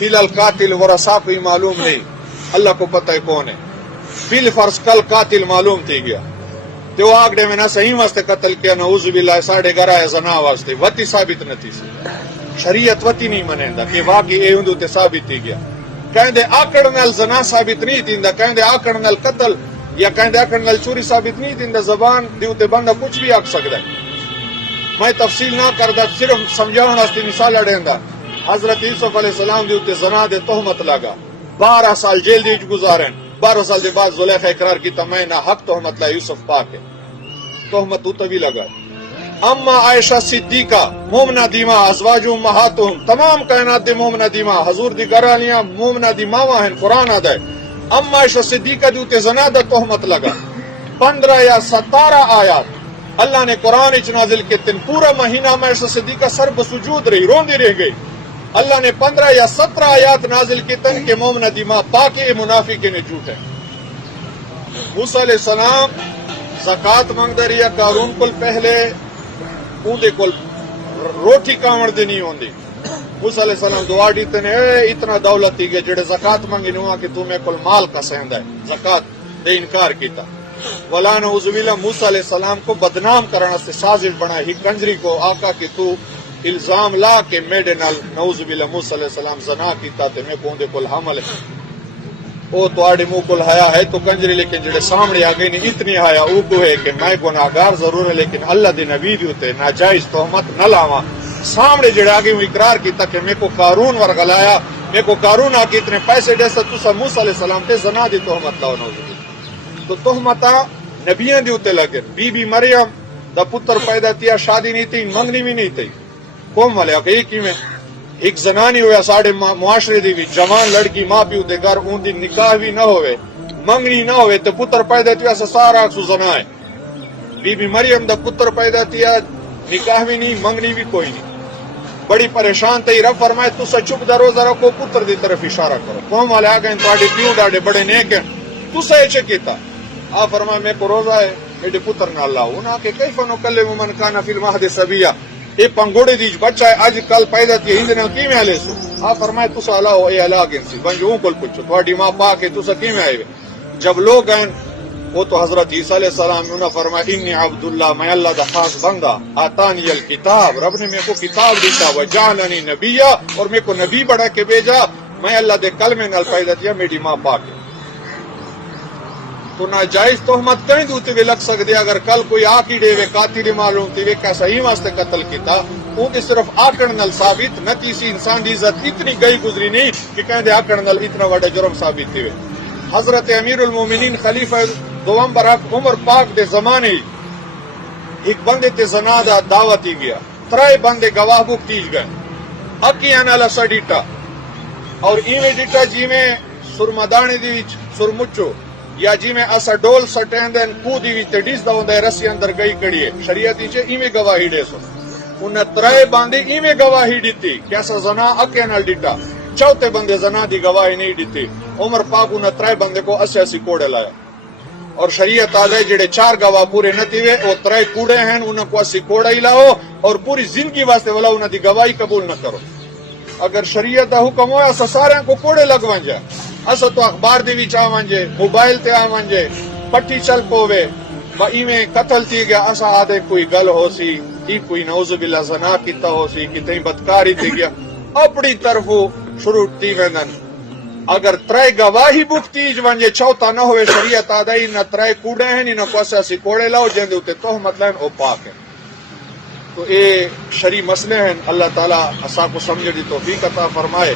فی القاتل ورثہ کوئی معلوم نہیں، اللہ کو پتہ ہے کون ہے. فیل فرض کل قاتل معلوم تھی گیا تو آگڑے میں نہ صحیح واسطے قتل کیا، نعوذ باللہ ساڑھے گھر ہے زنا واسطے وتی ثابت نہ تھی. شریعت وتی نہیں منیندا کہ واقعی اے ہندو تے ثابت تھی گیا. کہندے آکڑ نال زنا ثابت نہیں تھیندا، کہندے آکڑ نال قتل یا کہندے آکڑ نال چوری ثابت نہیں تھیندا. زبان دیوتے بندہ کچھ بھی آکھ سکدا ہے. میں تفصیل نہ کردا، صرف سمجھاؤن واسطے مثال اڑیندا. حضرت یوسف علیہ السلام دیوتے زنا دے تہمت لگا، 12 سال جیل دی گزارن. 12 سال دے بعد زلیخا اقرار کیتا میں نہ حق تہمت لا یوسف پاک ہے. تہمت تو بھی لگا. اما عائشہ صدیقہ مومنہ دیما ازواج امہاتہم، تمام کائنات دے مومنہ دیما، حضور دی گھرالیاں مومنہ دی ماواں ہیں، قرآن آدھا ہے. اما عائشہ صدیقہ دیوتے زنا دا تہمت لگا. 15 یا 17 آیات اللہ نے قرآن اچ نازل کے تن پورا مہینہ میں عائشہ صدیقہ سر بسجود رہی، روندی رہ گئی. اللہ نے 15 یا 17 آیات نازل کی تن کہ مومنہ دیما پاکی منافق نے جھوٹ ہے. موسیٰ علیہ السلام زکات مانگدا رہیا قارون کول پہلے اون دے کول روٹی کاون دی نہیں ہوندی. موسیٰ علیہ السلام دعا دیتے نے اے اتنا دولت تھی گئے جڑے زکات مانگی نوا کہ تو میں کول مال کا سہندا ہے، زکات دے انکار کیتا. ولا نعوذ باللہ موسیٰ علیہ السلام کو بدنام کرنے سے سازش بنائی ہی کنجری کو آقا کہ تو الزام لا کہ میڈے نال نعوذ باللہ موسیٰ علیہ السلام زنا کیتا تے میں کون دے کول حمل ہے. او تواڈے منہ کول حیا ہے تو کنجری، لیکن جڑے سامنے آ گئے نہیں اتنی حیا او کو ہے کہ میں گناہگار ضرور ہے لیکن اللہ دے نبی دی تے ناجائز تہمت نہ لاواں. سامنے جڑے آگے وہ اقرار کیتا کہ میں کو قارون ورگلایا، میں کو قارون آ کے اتنے پیسے دے سا تسا موسیٰ علیہ السلام تے زنا دی تہمت لاؤ. نعوذ باللہ. تو تہمتاں نبیاں دی تے لگے. بی بی مریم دا پتر پیدا کیا، شادی نہیں تھی، منگنی بھی نہیں تھی. قوم والے کہ یہ کیویں ایک زنانی ہویا ساڑھے معاشرے دی بھی جوان لڑکی ماں پیو دے گھر اون دی نکاح بھی نہ ہوئے، منگنی نہ ہوئے تے پتر پیدا تھیا سارا سو زنا ہے. بی بی مریم دا پتر پیدا تھیا، نکاح بھی نہیں، منگنی بھی کوئی نہیں. بڑی پریشان تھی. رب فرمائے تسا چپ دا روزہ رکھو، پتر دی طرف اشارہ کرو. قوم والے آ گئے تواڈے پیو ڈاڈے بڑے نیک ہیں، تسا ایچے کیتا. آ فرمائے میں کو روزہ ہے میرے پتر نہ لاؤ. انہاں کہ کیف نکلم من کان فی المہد صبیا، اے پنگوڑے دی بچہ ہے اج کل پیدا تھی ہند نال کیویں آلے سو. آ فرمائے تسا لاؤ اے الا گنسی بنجو کول پوچھو تواڈی ماں پاک ہے تسا کیویں آئے. جب لوگ ہیں وہ تو حضرت عیسیٰ علیہ السلام نے فرمایا انی عبد اللہ، میں اللہ دا خاص بندہ، آتانی الکتاب، رب نے میرے کو کتاب دیتا، وجعلنی نبیا، اور میرے کو نبی بڑھا کے بھیجا. میں اللہ دے کلمے نال پیدا کیا، میری ماں پاک ہے. تو ناجائز تہمت کہیں دوتے بھی لگ سکتے. اگر کل کوئی آکی دے وے قاتل معلوم تھی وے کیسا ہی واسطے قتل کیتا، وہ کہ صرف آکڑ نل ثابت نہ تیسی انسان دی عزت اتنی گئی گزری نہیں کہ کہیں دے آکڑ نل اتنا بڑا جرم ثابت تھی وے. حضرت امیر المومنین خلیفہ دوم برحق عمر پاک دے زمانے ایک بندے تے زنا دا دعوت ہی گیا. 3 بندے گواہ بک تیج گئے. اکی انالا سا ڈیٹا اور ایویں ڈیٹا جی میں سرمدانے دی وچ سرمچو یا جی میں اسا ڈول سٹیندن کو دی وچ تے ڈیس دا ہوندا رسی اندر گئی کڑی ہے. شریعت وچ ایویں گواہی دے سو. انہاں 3 بندے ایویں گواہی دیتی کہ اسا زنا اکی نال ڈیٹا. چوتھے بندے زنا دی گواہی نہیں دیتی. عمر پاک انہاں 3 بندے کو 80 کوڑے لایا. اور شریعت آدھے جڑے 4 گواہ پورے نہ تھے وہ 3 کوڑے ہیں انہاں کو 80 کوڑا ہی لاؤ اور پوری زندگی واسطے والا انہاں دی گواہی قبول نہ کرو. اگر شریعت دا حکم ہویا اسا سارے کو کوڑے لگوان جا. اسا تو اخبار دی وچ آوان جے، موبائل تے آوان جے، پٹی چل پوے با ایویں قتل تھی گیا. اسا آدھے کوئی گل ہو سی ای کوئی نعوذ باللہ زنا کیتا ہو سی کتیں بدکاری تھی گیا اپنی طرفوں شروع تھی ویندن. اگر 3 گواہی بکتی ونجے چوتھا نہ ہوئے شریعت آدھائی نہ 3 کوڑے ہیں نہ کو 80 کوڑے لاؤ جن دے تہمت لین او پاک ہے. تو اے شرعی مسئلے ہیں. اللہ تعالیٰ اسا کو سمجھ دی توفیق عطا فرمائے.